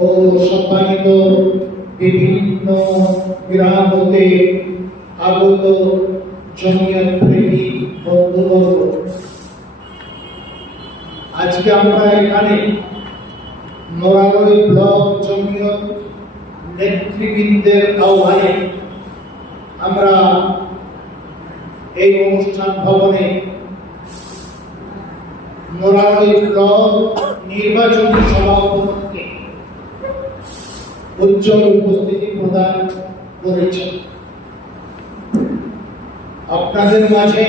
ও সম্মানিত বিভিন্ন গ্রাম হতে আগত জমিয়ত প্রেমী বন্ধুবর্গ, আজকে আমরা এখানে মোরারই ব্লক জমিয়ত নেতৃবৃন্দের আহ্বানে আমরা এই অনুষ্ঠান ভবনে মোরারই ব্লক নির্বাচনী সভা উপলক্ষে উজ্জ্বল উপস্থিতি প্রদান করেছেন। আপনাদের মাঝে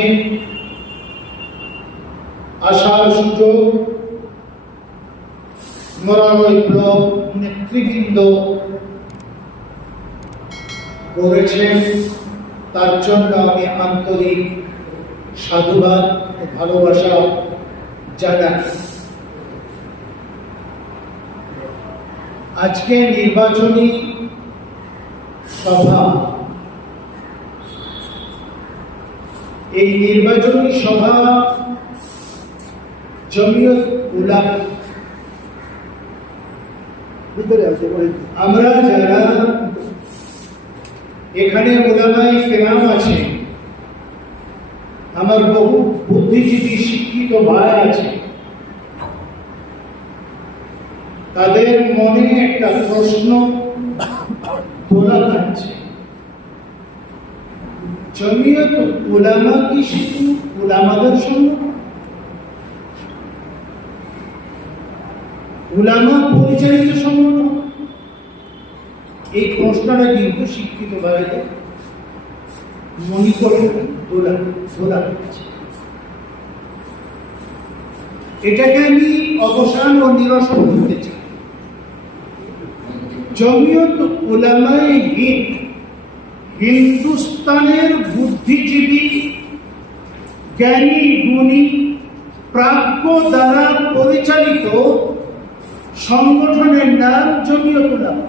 আসার সুযোগ মোরারই ব্লক নেতৃবৃন্দ করেছেন, তার জন্য আমি আন্তরিক সাধুবাদ ও ভালোবাসা জানাই। আজকে নির্বাচনী সভা, এই নির্বাচনী সভা জমিয়ত উলামা, আমরা যারা এখানে উলামায়ে কেরাম আছে, আমার বহু বুদ্ধিজীবী শিক্ষিত ভাই আছে, তাদের মনে একটা প্রশ্ন তোলা যাচ্ছে, জমিয়ত উলামা কি শুধু উলামাদের সংগঠন? উলামা পরিচালিত সংগঠন? এই প্রশ্নটা কিন্তু শিক্ষিত ভাইদের মনে করে তোলা হচ্ছে। এটাকে আমি অবসান ও নিরসন করতে চাই। জমিয়ত উলামায়ে হিন্দ হিন্দুস্তানের বুদ্ধিজীবী, জ্ঞানী গুণী, প্রাজ্ঞ দ্বারা পরিচালিত সংগঠনের নাম জমিয়ত উলামা।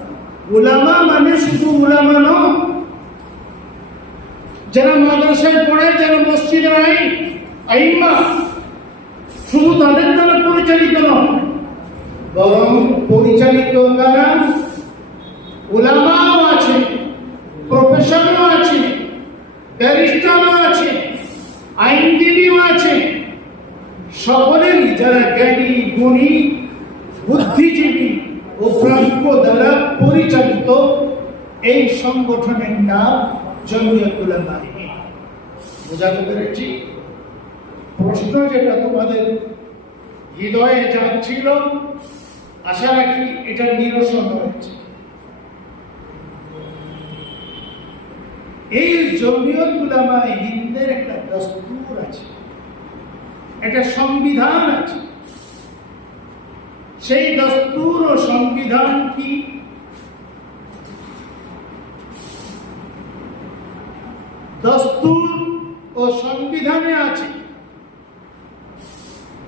উলামা মানে শুধু উলামা নয় যারা মাদ্রাসায় পড়ে, যারা মসজিদে আইম্মা, শুধু তাদের দ্বারা পরিচালিত নয়, বরং পরিচালিত দ্বারা উলামাও আছে, প্রফেসরও আছে, ব্যারিস্টারও আছে, আইনজীবীও আছে, সকলেরই যারা জ্ঞানী গুণী, বুদ্ধিজীবী ও প্রাজ্ঞ দ্বারা পরিচালিত এই সংগঠনের নাম জমিয়ত উলামায়ে হিন্দ। বোঝাতে পেরেছি? প্রশ্ন যেটা তোমাদের হৃদয়ে যাচ্ছিল, আশা রাখি এটা নিরসন হয়েছে। এই জমিয়ত উলামায়ে হিন্দের একটা দস্তুর আছে, একটা সংবিধান আছে। সেই দস্তুর ও সংবিধান কি? দস্তুর ও সংবিধানে আছে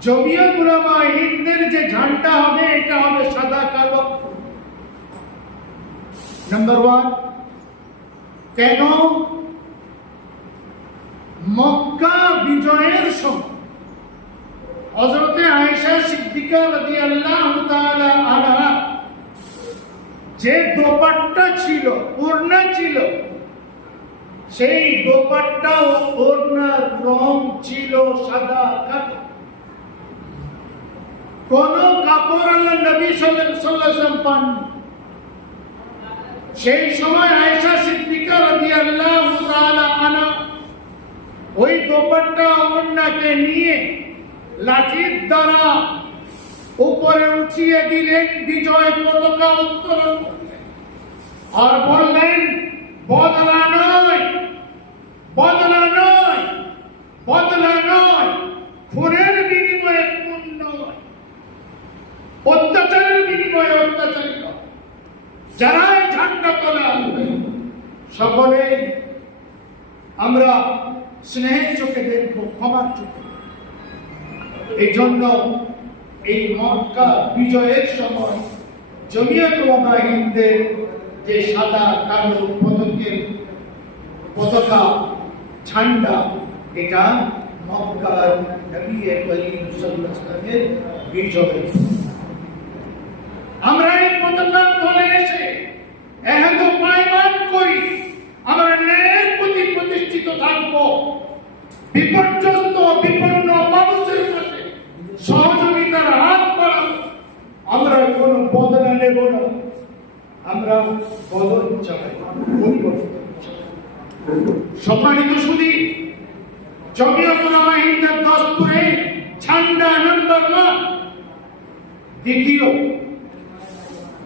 জমিয়ত উলামায়ে হিন্দের যে ঝান্ডা হবে এটা হবে সাদা কালো। নাম্বার 1, কেন? মক্কা বিজয়ের সময় হযরতে আয়েশা সিদ্দিকা রাদিয়াল্লাহু তাআলা আনহা যে দোপাট্টা ছিল, ওড়না ছিল, সেই দোপাট্টা ও ওড়নার রং ছিল সাদা কালো। কোন কাপড় আল্লাহ নবী সাল্লাল্লাহু আলাইহি ওয়াসাল্লাম পাননি। সেই সময় আয়েশা সিদ্দিকা রাদিয়াল্লাহু তাআলা আনহা ওই দোপাট্টা ওড়নাকে নিয়ে লাঠির দ্বারা উপরে উঠিয়ে দিলেন, বিজয় পতাকা উত্তোলন করলেন আর বললেন, বদলা নয়, বদলা নয়, বদলা নয়, খুনের বিনিময়ে খুন নয়, অত্যাচারের বিনিময়ে অত্যাচারী নয়। যারা এই ঝান্ডা তোলা সকলেই আমরা স্নেহের চোখে দেখবো, ক্ষমার চোখে। এই জন্য এই মক্কা বিজয়ের সময় জমিয়ত উলামায়ে হিন্দের যে সাদা কালো পতাকা ঝান্ডা, এটা মক্কার নবী করিম সাল্লাল্লাহু আলাইহি ওয়াসাল্লামের বিজয়। আমরা এই পতাকা এখন পায়মান করি আমরা ন্যায়ের প্রতি প্রতিষ্ঠিত থাকবো, বিপর্যস্ত বিপন্ন মানুষের কাছে সহযোগিতার হাত বাড়াবো। আমরা কোন বদলা নেব না, আমরা বদল চাই, পরিবর্তন চাই। সম্মানিত সুধী, জমিয়ত উলামা হিন্দের দস্তুরে ঝান্ডা নম্বর 1 দ্বিতীয়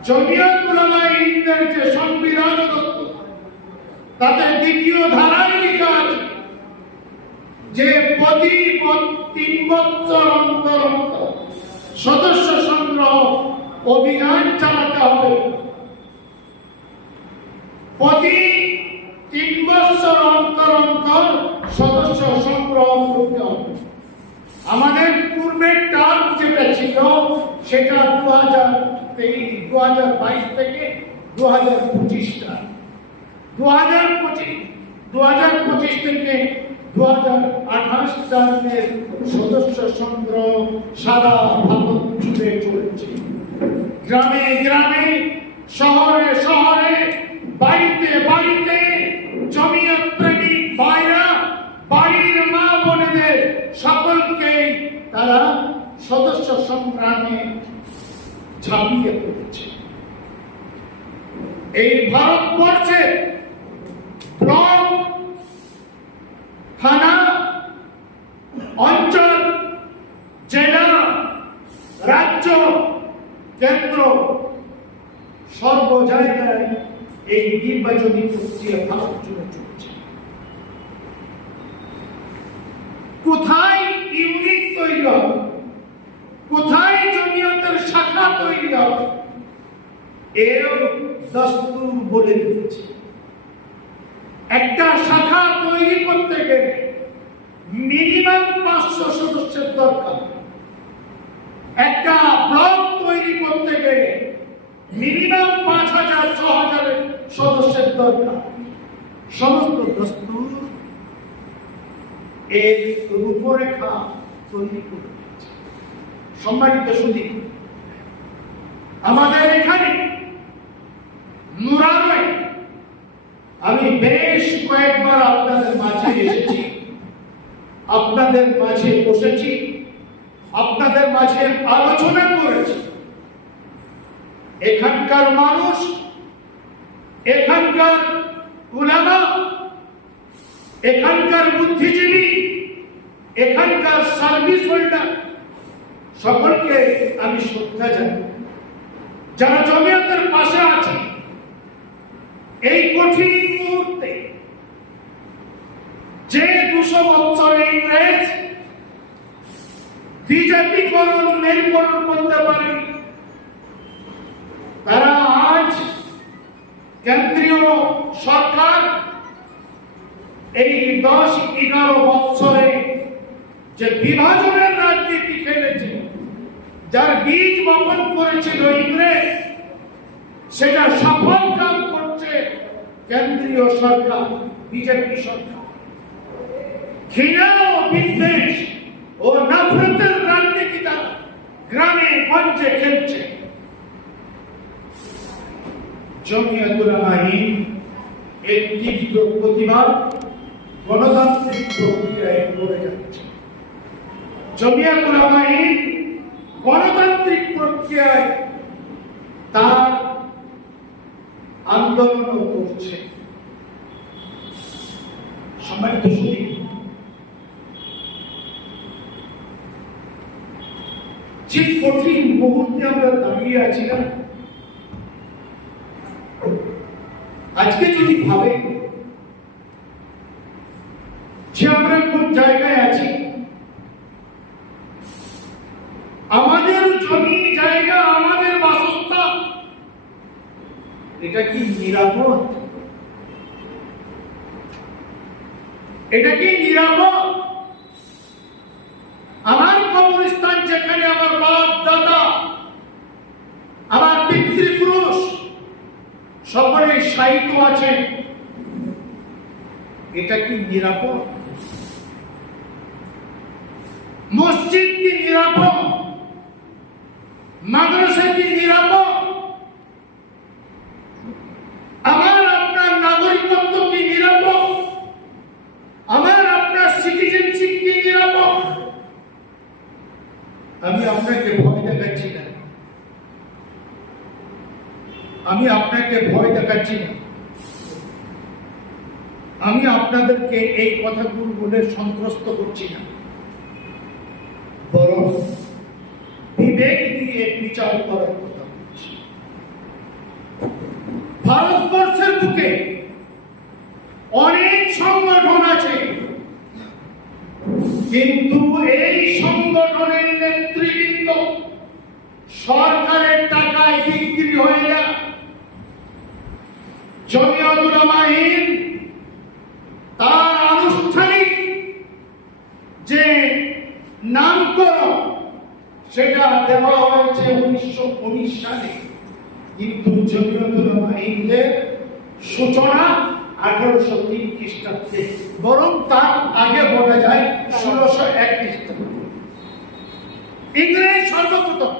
জমিয়ত উলামা হিন্দের যে সংবিধান তাতে দ্বিতীয় ধারায় লেখা আছে যে প্রতি 3 বছর অন্তর অন্তর সদস্য সংগ্রহ অভিযান চালাতে হবে। প্রতি 3 বছর অন্তর অন্তর সদস্য সংগ্রহ করতে হবে। আমাদের পূর্বের টার্ম যেটা ছিল সেটা 2022 থেকে 2025 টার্ম। 2025 থেকে 2028 টার্মের সদস্য সংগ্রহ সারা ভারত জুড়ে চলছে। গ্রামে গ্রামে, শহরে শহরে, বাড়িতে বাড়িতে জমিয়ত প্রেমিক ভাইরা বাড়ির মা বোনেদের সকলকে তারা সদস্য সংগ্রামে ঝাঁপিয়ে পড়েছে। এই ভারতবর্ষে ব্লক, থানা, অঞ্চল, জেলা, রাজ্য, কেন্দ্র সর্ব জায়গায় এই নির্বাচনী প্রক্রিয়া ভারত জুড়ে চলছে। কোথায় ইউনিট তৈরি হবে, কোথায় জমিয়তের শাখা তৈরি হবে, এর দস্তুর বলে দিয়েছে। একটা শাখা তৈরি করতে গেলে মিনিমাম 500 সদস্যের দরকার। একটা ব্লক তৈরি করতে গেলে মিনিমাম 5000-6000 সদস্যের দরকার। সমস্ত দস্তুর এর রূপরেখা তৈরি করে দিয়েছে। সম্মানিত সুধী, আমাদের এখানে নুরানয় আমি বেশ কয়েকবার আপনাদের মাঝে এসেছি, আপনাদের মাঝে বসেছি, আপনাদের মাঝে আলোচনা করেছি। এখানকার মানুষ, এখানকার উলামা, এখানকার বুদ্ধিজীবী, এখানকার সার্ভিস হোল্ডার সকলকে আমি শ্রদ্ধা জানাই। যারা জমিয়তের পাশে আছে এই কঠিন মুহূর্তে, যে 200 বছরে ইংরেজ দ্বিজাতিকরণ মেরুকরণ করতে পারেনি, তারা আজ কেন্দ্রীয় সরকার এই 10-11 বছরে যে বিভাজনের রাজনীতি খেলেছে, যার বীজ বপন করেছিল ইংরেজ, সেটা সফল কাম করছে কেন্দ্রীয় সরকার, বিজেপি সরকার। ঘৃণা ও বিদ্বেষ ও নফরতের রাজনীতি তারা গ্রামে গঞ্জে খেলছে। জমিয়ত উলামা হিন্দ এর তীব্র প্রতিবাদ গণতান্ত্রিক প্রক্রিয়ায় করে যাচ্ছে। জমিয়ত উলামা হিন্দ গণতান্ত্রিক প্রক্রিয়ায় তার আন্দোলন করছে। সম্মানিত সুধী, যে কঠিন মুহূর্তে আমরা দাঁড়িয়ে আছি না, আজকে যদি ভাবে যে আমরা কোন জায়গায় আছি, আমাদের জমি জায়গা, আমাদের বাসস্থান, এটা কি নিরাপদ? এটা কি নিরাপদ? আমার কবরস্থান যেখানে আমার বাপ দাদা, আমার পিতৃপুরুষ সকলে শায়িত আছে, এটা কি নিরাপদ? মসজিদ কি নিরাপদ? মাদ্রাসা কি নিরাপদ? আমি আপনাকে ভয় দেখাচ্ছি না, আমি আপনাকে ভয় দেখাচ্ছি না, আমি আপনাদেরকে এই কথাগুলো বলে সন্ত্রস্ত করছি না, বরং বিবেক দিয়ে বিচার করার কথা বলছি। ভারতবর্ষের বুকে অনেক সংগঠন আছে, কিন্তু এই সংগঠনের নেতৃবৃন্দ সরকারের টাকায় বিক্রি হয়ে যায়। জমিয়ত উলামা হিন্দ তার আনুষ্ঠানিক যে নামকরণ সেটা দেওয়া হয়েছে 1919 সালে, কিন্তু জমিয়ত উলামা হিন্দের সূচনা 1803 খ্রিস্টাব্দে, বরং তার আগে বলা যায় 1601 খ্রিস্টাব্দে। ইংরেজ সর্বপ্রথম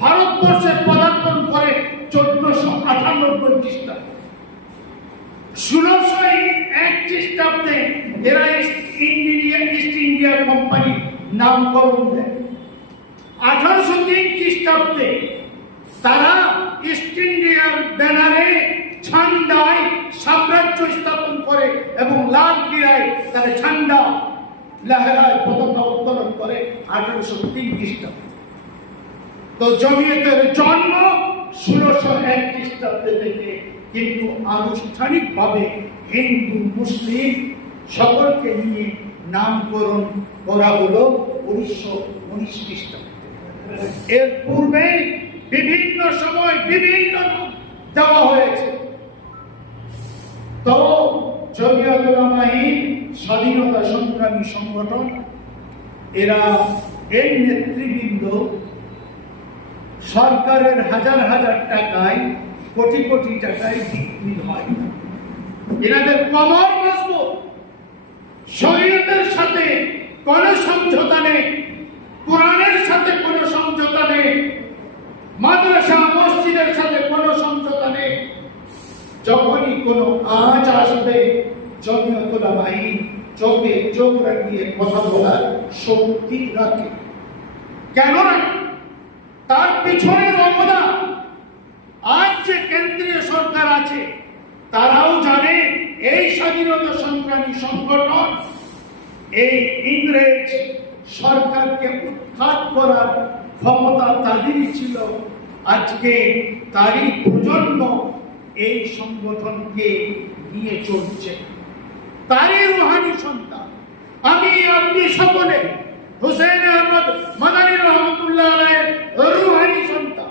ভারতবর্ষে পদার্পণ করে 1498 খ্রিস্টাব্দে। 1601 খ্রিস্টাব্দে এরা ইস্ট ইন্ডিয়া কোম্পানি নামকরণ দেয়। 1803 খ্রিস্টাব্দে তারা ইস্ট ইন্ডিয়ার ব্যানারে ঝান্ডায় সাম্রাজ্য স্থাপন করে এবং লাল কিলায় তারা ঝান্ডা লহরায় পতাকা উত্তোলন করে 1803 খ্রিস্টাব্দে। তো জমিয়তের জন্ম 1601 খ্রিস্টাব্দে থেকে, কিন্তু আনুষ্ঠানিকভাবে হিন্দু মুসলিম সকলকে নিয়ে নামকরণ করা হলো 1919 খ্রিস্টাব্দে। এর পূর্বে বিভিন্ন সময় বিভিন্ন নাম দেওয়া হয়েছে। তো জমিয়ত উলামা হিন্দ স্বাধীনতা সংগ্রামী সংগঠন, এরা এর নেতৃবৃন্দ সরকারের হাজার হাজার টাকায়, কোটি কোটি টাকায় বিক্রি হয় না। এনাদের কমর মজবুত, শরীয়তের সাথে কোনো সমঝোতা নেই, কোরআনের সাথে কোনো সমঝোতা নেই, মাদ্রাসা মসজিদের সাথে কোনো সমঝোতা নেই। যখনই কোনো আজ আসবে জমিয়ত উলামা হিন্দ চোখে চোখ রাখিয়ে কথা বলার শক্তি রাখে। কেন রাখে? তার পিছনের অবদান। আজ যে কেন্দ্রীয় সরকার আছে তারাও জানে এই স্বাধীনতা সংগ্রামী সংগঠন এই ইংরেজ সরকারকে উৎখাত করার ক্ষমতা তাদেরই ছিল। আজকে তারই প্রজন্ম এই সংগঠনকে নিয়ে চলছে, তারই রুহানি সন্তান। আমি আপনি সকলে হুসেন আহমদ মাদানী রহমতুল্লাহ আলাইহির রুহানি সন্তান,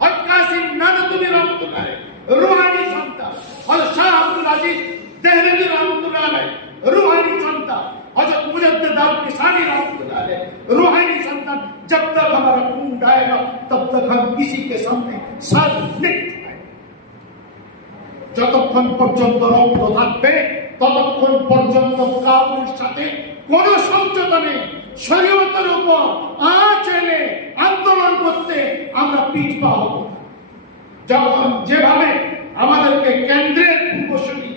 হযরত কাসিম নানতুবি রহমতুল্লাহ আলাইহির রুহানি সন্তান, হযরত শাহ আব্দুল আজিজ দেহলভী রহমতুল্লাহ আলাইহির রুহানি সন্তান, हज़रत मुजद्दिद किसानी रहमतुल्लाह अलैह रूहानी संतान। जब तक हमारा खून आएगा तब तक हम किसी के सामने सर नहीं झुकाएंगे। যতক্ষণ পর্যন্ত রক্ত থাকবে ততক্ষণ পর্যন্ত কাউরির সাথে কোনো সমঝোতা নেই। শরীয়তের উপর আঁচ এনে আন্দোলন করতে আমরা পিছপা হব না। যখন যেভাবে আমাদেরকে কেন্দ্রের পূর্বসূরি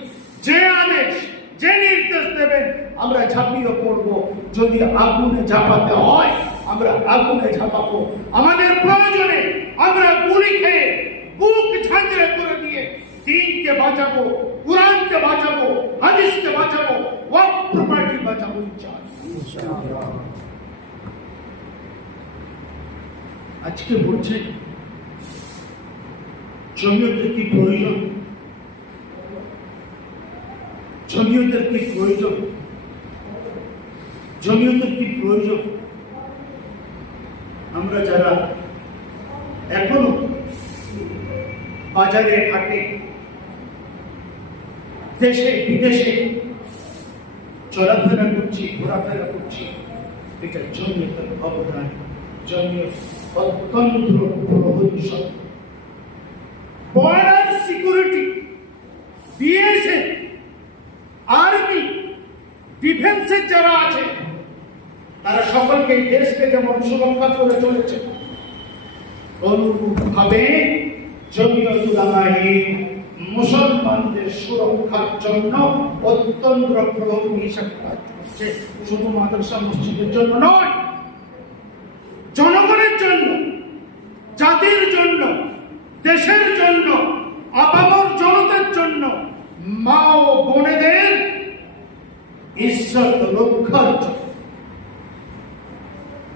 যে আদেশ যে নির্দেশ দেবেন আমরা ঝাঁপিয়ে পড়ব। যদি আগুনে ঝাঁপাতে হয় আমরা আগুনে ঝাঁপাবো। আমাদের প্রয়োজনে আমরা গুলি খেয়ে বুক ঝাঁঝরে করে দিয়ে দিনকে বাঁচাবো, কুরআনকে বাঁচাবো, হাদিসকে বাঁচাবো, ওয়াক্ফ প্রপার্টি বাঁচাবো ইনশাআল্লাহ। আজকে বলছে জমিয়তের কি প্রয়োজন, জমিয়তের কি প্রয়োজন, জমিয়তের কি প্রয়োজন। আমরা যারা এখনো বাজারে ঘাটে দেশে বিদেশে চলাফেরা করছি, ঘোরাফেরা করছি, এটা জমিয়তের অবদান। জমিয়ত অত্যন্ত প্রয়োজন। বর্ডার সিকিউরিটি, বিএসএফ, আর্মি, ডিফেন্সের যারা আছে তারা সকলকে দেশকে যেমন সুরক্ষা করে চলেছে, অনুরূপভাবে জমিয়ত উলামা হিন্দ মুসলমানদের সুরক্ষার জন্য অত্যন্ত প্রয়োজনীয় হিসাবে কাজ করছে। শুধু মাদ্রাসা মসজিদের জন্য নয়,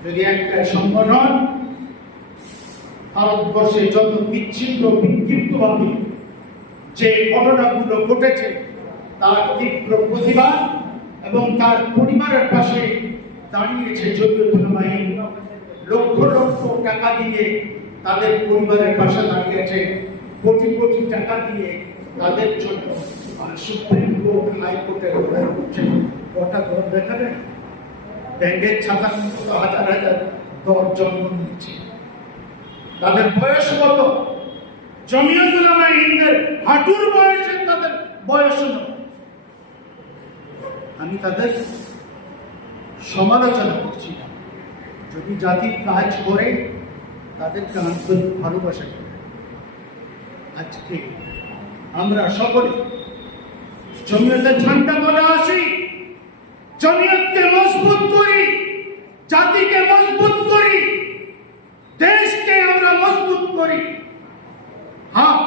যদি একটা সংগঠন ভারতবর্ষে যত বিচ্ছিন্ন বিক্ষিপ্তভাবে যে ঘটনাগুলো ঘটেছে তার তীব্র প্রতিবাদ এবং তার পরিবারের পাশে দাঁড়িয়েছে জমিয়তুল উলামায়ে হিন্দ, লক্ষ লক্ষ টাকা দিয়ে তাদের পরিবারের পাশে দাঁড়িয়েছে, কোটি কোটি টাকা দিয়ে তাদের জন্য সুপ্রিম কোর্ট হাইকোর্টে লড়াই করছে। ওটা ঘর দেখাবে ব্যাংকের ছাতা কিন্তু হাজার হাজার দর জন্ম নিয়েছে। তাদের বয়স কত? জমিয়তুল উলামায়ে হিন্দের হাঁটুর বয়সে তাদের বয়স নয়। আমি তাদের সমালোচনা করছি না, যদি জাতি কাজ করে তাদেরকে আন্তরিক ভালোবাসা করে। আজকে আমরা সকলে জমিয়তের ঝান্ডা তোলে আসি, জমিয়তকে মজবুত করি, জাতিকে মজবুত করি, দেশকে আমরা মজবুত করি। হ্যাঁ,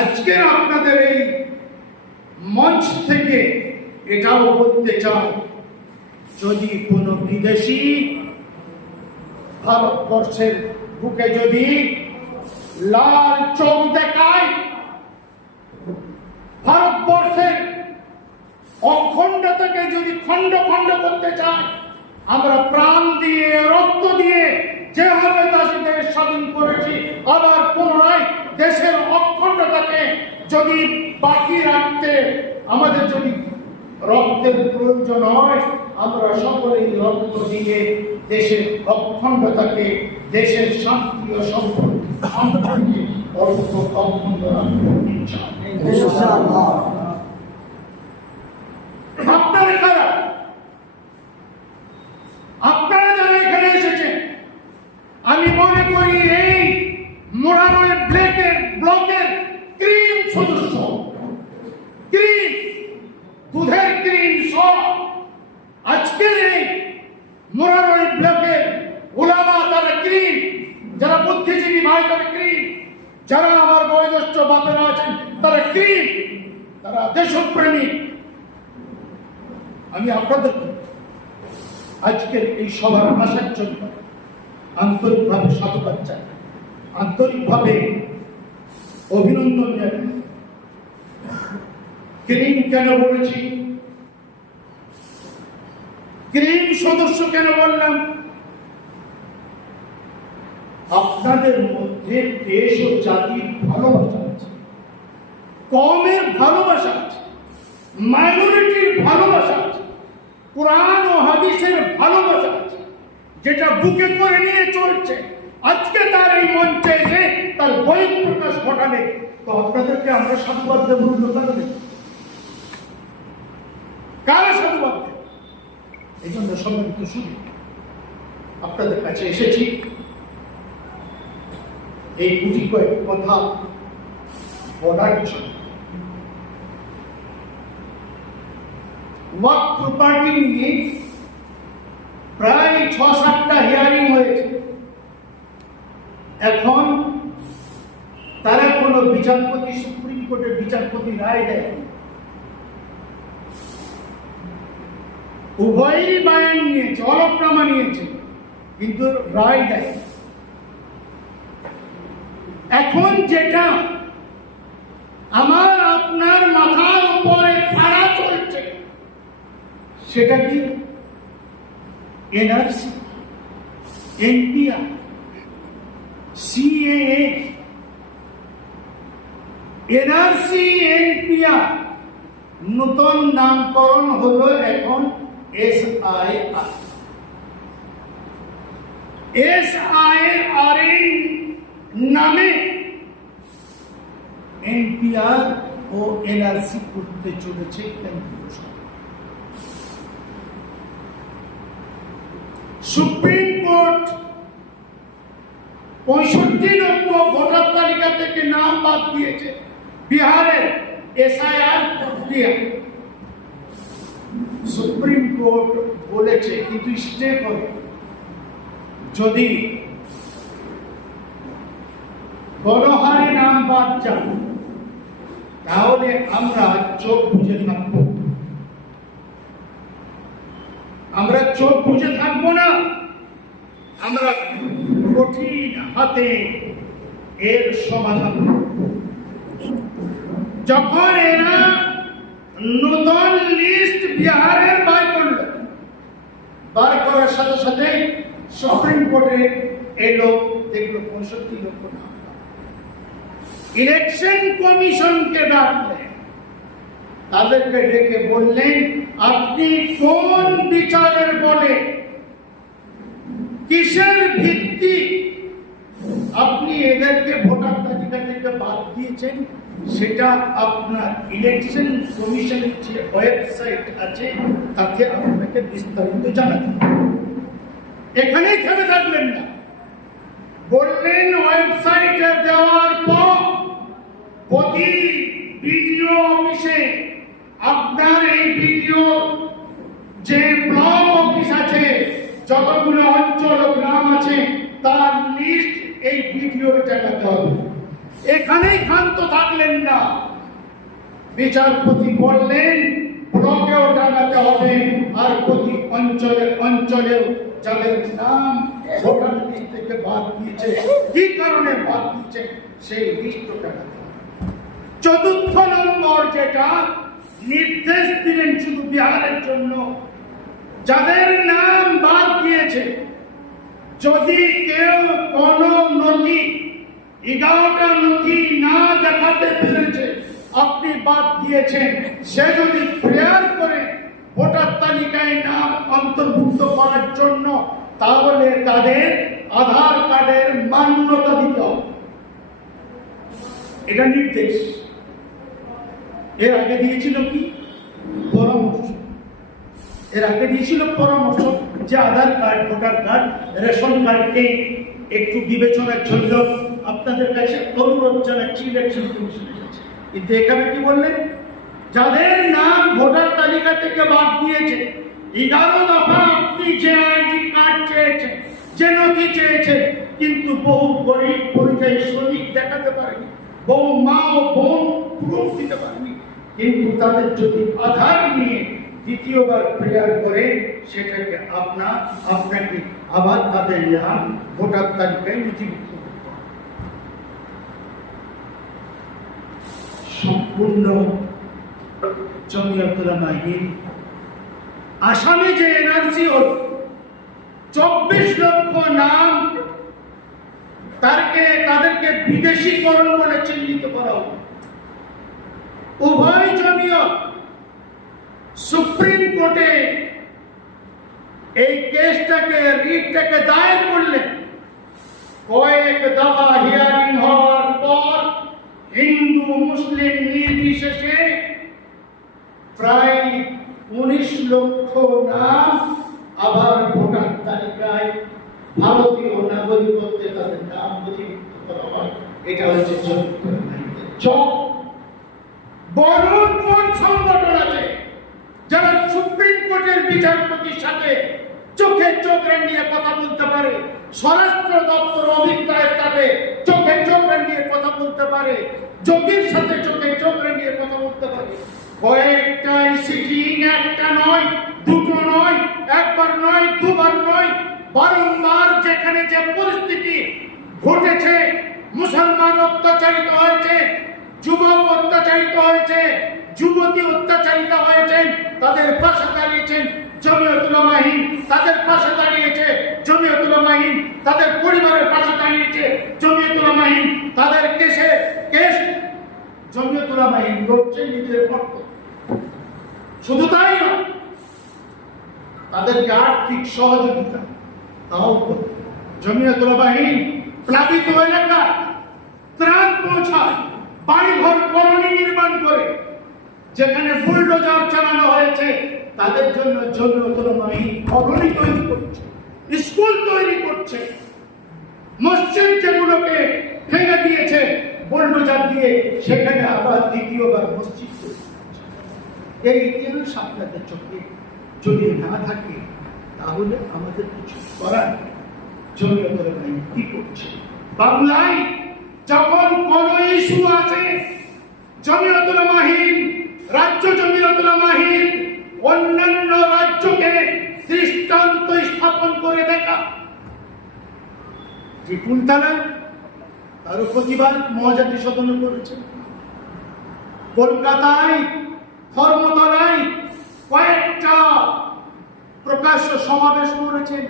আজকের আপনাদের এই মঞ্চ থেকে এটাও বলতে চাই, যদি কোনো বিদেশি ভারতবর্ষের বুকে যদি লাল চোখ দেখায়, ভারতবর্ষের অখণ্ডতাকে যদি খণ্ড খণ্ড করতে চায়, আমরা প্রাণ দিয়ে রক্ত দিয়ে যেভাবে দেশকে স্বাধীন করেছি, আবার পুনরায় দেশের অখণ্ডতাকে যদি বাকি রাখতে আমাদের যদি রক্তের প্রয়োজন হয়, আমরা সকলেই রক্ত দিয়ে দেশের অখণ্ডতাকে, দেশের শান্তি ও সম্পর্কে অখণ্ড রাখবো ইনশাআল্লাহ। আপনারা কারা? আপনারা যারা এখানে এসেছেন, আমি মনে করি এই মোরারোয় ব্লকের ক্রিম সদস্য, ক্রিম দুধের ক্রিম সব আজকের এই মোরারোয় ব্লকের ওলামা তারা ক্রিম, যারা বুদ্ধিজীবী ভাই তারা ক্রিম, যারা আমার বয়োজ্যেষ্ঠ বাপেরা আছেন তারা ক্রিম, তারা দেশপ্রেমী। আমি আপনাদের আজকের এই সভার আসার জন্য আন্তরিকভাবে সাধুবাদ চাই, আন্তরিকভাবে অভিনন্দন জানাই। ক্রিম কেন বলেছি, ক্রিম সদস্য কেন বললাম? আপনাদের মধ্যে দেশ ও জাতির ভালোবাসা আছে, কমের ভালোবাসা আছে, মাইনরিটির ভালোবাসা আছে, কোরআন ও হাদিসের ভালোবাসা আছে, যেটা বুকে করে নিয়ে চলছে। আজকে তার এই মঞ্চে এসে তার বহিঃপ্রকাশ ঘটালে তো আপনাদেরকে আমরা সাধুবাদ দেব, কারা সাধুবাদ দেব? এই জন্য সম্মানিত শুধু আপনাদের কাছে এসেছি এই গুটি কয়েক কথা বলার জন্য। ওয়াকফ প্রপার্টি নিয়ে প্রায় ৬-৭টা হিয়ারিং হয়েছে। এখন তারা কোন বিচারপতি, সুপ্রিম কোর্টের বিচারপতি রায় দেয়, উভয়ই বায়ান নিয়েছে, অলকনামা নিয়েছে, কিন্তু রায় দেয়। এখন যেটা আমার আপনার মাথার উপরে খাড়া চলছে সেটা কি? NRC, NPR, CAA, NRC, NPR নতুন নামকরণ হলো এখন এসআইআর। এসআইআর নামে এনপিআর ও এনআরসি করতে চলেছে কেন্দ্রীয় সরকার। সুপ্রিম কোর্ট 65 নম্বর ভোটার তালিকা থেকে নাম বাদ দিয়েছে বিহারের এসআইআর প্রক্রিয়া। সুপ্রিম কোর্ট বলেছে কিন্তু স্টে করে, যদি গণহারে নাম বাদ যান তাহলে আমরা চোখ বুঝে থাকবো, আমরা চোখ বুঝে থাকবো না। আমরা কঠিন হাতে এর সমাধান করব। যখন এরা নতুন লিস্ট বিহারের বার করলো, বার করার সাথে সাথে সুপ্রিম কোর্টে এলো, দেখলো 65 লক্ষ নাম। ইলেকশন কমিশনকে ডাকলেন, তাদেরকে ডেকে বললেন, আপনি কোন বিচারের বলে, কিসের ভিত্তি আপনি এদেরকে ভোটার তালিকা থেকে বাদ দিয়েছেন, সেটা আপনার ইলেকশন কমিশনের যে ওয়েবসাইট আছে তাতে আপনাকে বিস্তারিত জানাতে হবে। এখানেই থেমে থাকলেন না, বললেন ওয়েবসাইটে দেওয়ার পর প্রতি বিডিও অফিসে আপনার এই বিডিও যে ব্লক অফিস আছে, যতগুলো অঞ্চল ও গ্রাম আছে তার লিস্ট এই বিডিও জানাতে হবে। এখানেই ক্ষান্ত থাকলেন না, বিচারপতি বললেন ব্লকেও জানাতে হবে, আর প্রতি অঞ্চলেও যাদের নাম ভোটার লিস্ট থেকে বাদ দিয়েছে, কি কারণে বাদ দিয়েছে সেই লিস্টও জানাতে হবে। চতুর্থ নম্বর যেটা নির্দেশ দিলেন শুধু বিহারের জন্য, যাদের নাম বাদ দিয়েছে, যদি কেউ কোন নথি 11টা নথি না দেখাতে পেরেছে, আপনি বাদ দিয়েছেন, সে যদি প্রেয়ার করে ভোটার তালিকায় নাম অন্তর্ভুক্ত করার জন্য, তাহলে তাদের আধার কার্ডের মান্যতা দিতে হবে। এটা নির্দেশ। এর আগে দিয়েছিল কি পরামর্শ, এর আগে দিয়েছিল পরামর্শ যে আধার কার্ড, ভোটার কার্ড, রেশন কার্ডকে একটু বিবেচনার জন্য আপনাদের কাছে অনুরোধ জানাচ্ছি ইলেকশন কমিশনের কাছে। কিন্তু এখানে কি বললেন, যাদের নাম ভোটার তালিকা থেকে বাদ দিয়েছে, 11 দফা আপনি যে আইডি কার্ড চেয়েছেন, যে নথি চেয়েছেন, কিন্তু বহু গরিব পরিযায়ী শ্রমিক দেখাতে পারেনি, বহু মা ও বোন প্রুফ দিতে পারেনি, কিন্তু তাদের যদি আধার নিয়ে দ্বিতীয়বার প্রেয়ার করে, সেটাকে আপনাকে আবার তাদের নাম ভোটার তালিকায় নথিভুক্ত করতে হবে। সম্পূর্ণ জমিয়ত উলামা হিন্দ আসামে যে এনআরসি হল 24 লক্ষ নাম, তাদেরকে বিদেশীকরণ বলে চিহ্নিত করা হল। উভয় জমিয়ত সুপ্রিম কোর্টে এই রিটটাকে দায়ের করলেন। কয়েক দফা হিয়ারিং হওয়ার পর হিন্দু মুসলিম নির্বিশেষে প্রায় 19 লক্ষ নাম আবার ভোটার তালিকায় ভারতীয় নাগরিকত্বে তাদের নাম নথিভুক্ত করা হয়। এটা হচ্ছে বড় সংগঠন আছে যারা সুপ্রিম কোর্টের বিচারপতির সাথে চোখে চোখ রাঙিয়ে কথা বলতে পারে, স্বরাষ্ট্র দপ্তর অভিজ্ঞতার সাথে চোখে চোখ রাঙিয়ে কথা বলতে পারে, যোগীর সাথে চোখে চোখ রাঙিয়ে কথা বলতে পারে। কয়েকটা সিটিং, একটা নয়, দুটো নয়, একবার নয়, দুবার নয়, বারংবার যেখানে যে পরিস্থিতি ঘটেছে, মুসলমান অত্যাচারিত হয়েছে, যুবক অত্যাচারিত হয়েছে, যুবতী অত্যাচারিত হয়েছেন, তাদের পাশে দাঁড়িয়েছেন জমিয়ত উলামা হিন্দ, তাদের পাশে দাঁড়িয়েছে জমিয়ত উলামা হিন্দ, তাদের পরিবারের পাশে দাঁড়িয়েছে জমিয়ত উলামা হিন্দ, তাদের কেস জমিয়ত উলামা হিন্দ লড়ছে নিজের পক্ষ। শুধু তাই না, তাদেরকে আর্থিক সহযোগিতা তাও করে। জমিয়ত উলামা হিন্দ প্লাবিত এলাকা ত্রাণ পৌঁছায়, বাড়িঘর কলোনি নির্মাণ করে, যেখানে বুলডোজার চালানো হয়েছে তাদের জন্য জমিয়ত উলামা হিন্দ কলোনি তৈরি করছে, স্কুল তৈরি করছে, মসজিদ যেগুলোকে ভেঙে দিয়েছে বুলডোজার দিয়ে, সেখানে আবার দ্বিতীয়বার মসজিদ তৈরি করছে। এই ইতিহাস আপনাদের চোখে যদি না থাকে, তাহলে আমাদের কিছু করার নেই। জমিয়ত উলামা হিন্দ কি করছে? বাংলায় যখন কোন ইস্যু আছে, জমিয়ত উলামা হিন্দ, রাজ্য জমিয়ত উলামা হিন্দ অন্যান্য রাজ্যকে দৃষ্টান্ত স্থাপন করে দেখা, ত্রিপুলতলায় তারও প্রতিবাদ মহাজাতি সদন করেছে। কলকাতায় ধর্মতলায় কয়েকটা প্রকাশ্য সমাবেশ করেছেন,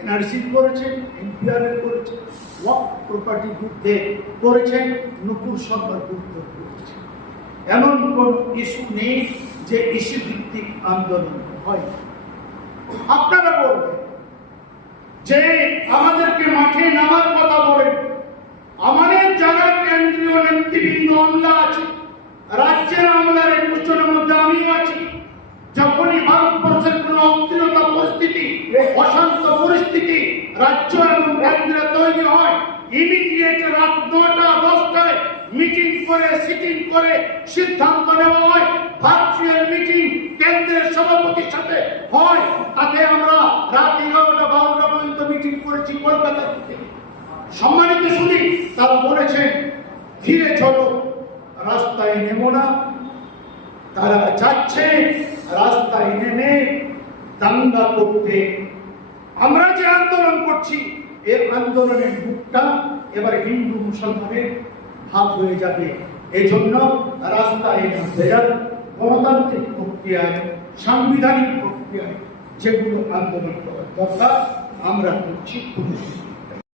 এনআরসি করেছেন, এনপিআর করেছেন, ওয়াকফ প্রপার্টি যুদ্ধে করেছেন, নুপুর সরকার যুদ্ধ করেছেন। এমন কোন ইস্যু নেই যে ইস্যু ভিত্তিক আন্দোলন হয়। আপনারা বলবেন যে আমাদেরকে মাঠে নামার কথা বলেন, আমাদের যারা কেন্দ্রীয় নেতৃবৃন্দ আমলা আছে, রাজ্যের আমলার 21 জনের মধ্যে আমিও আছি, যখনই ভারতবর্ষের কোন অস্থিরতা পরিস্থিতি, অশান্ত পরিস্থিতি রাজ্য এবং কেন্দ্রে তৈরি হয়, ইমিডিয়েট রাত 9টা 10টায় মিটিং করে সিটিং করে সিদ্ধান্ত নেওয়া হয়। ভার্চুয়াল মিটিং কেন্দ্রের সভাপতির সাথে হয়, তাতে আমরা রাত 11টা 12টা পর্যন্ত মিটিং করেছি কলকাতাতে। সম্মানিত শুনি, তারা বলেছেন ধীরে চলো, রাস্তায় নেমো না। তারা যাচ্ছে রাস্তায় নেমে দাঙ্গা করতে। আমরা যে আন্দোলন করছি, এই আন্দোলনের মুখটা এবার হিন্দু মুসলমানের ভাগ হয়ে যাবে। এই জন্য রাস্তায় নামতে যান, গণতান্ত্রিক প্রক্রিয়ায়, সাংবিধানিক প্রক্রিয়ায় যেগুলো আন্দোলন করার দরকার আমরা করছি।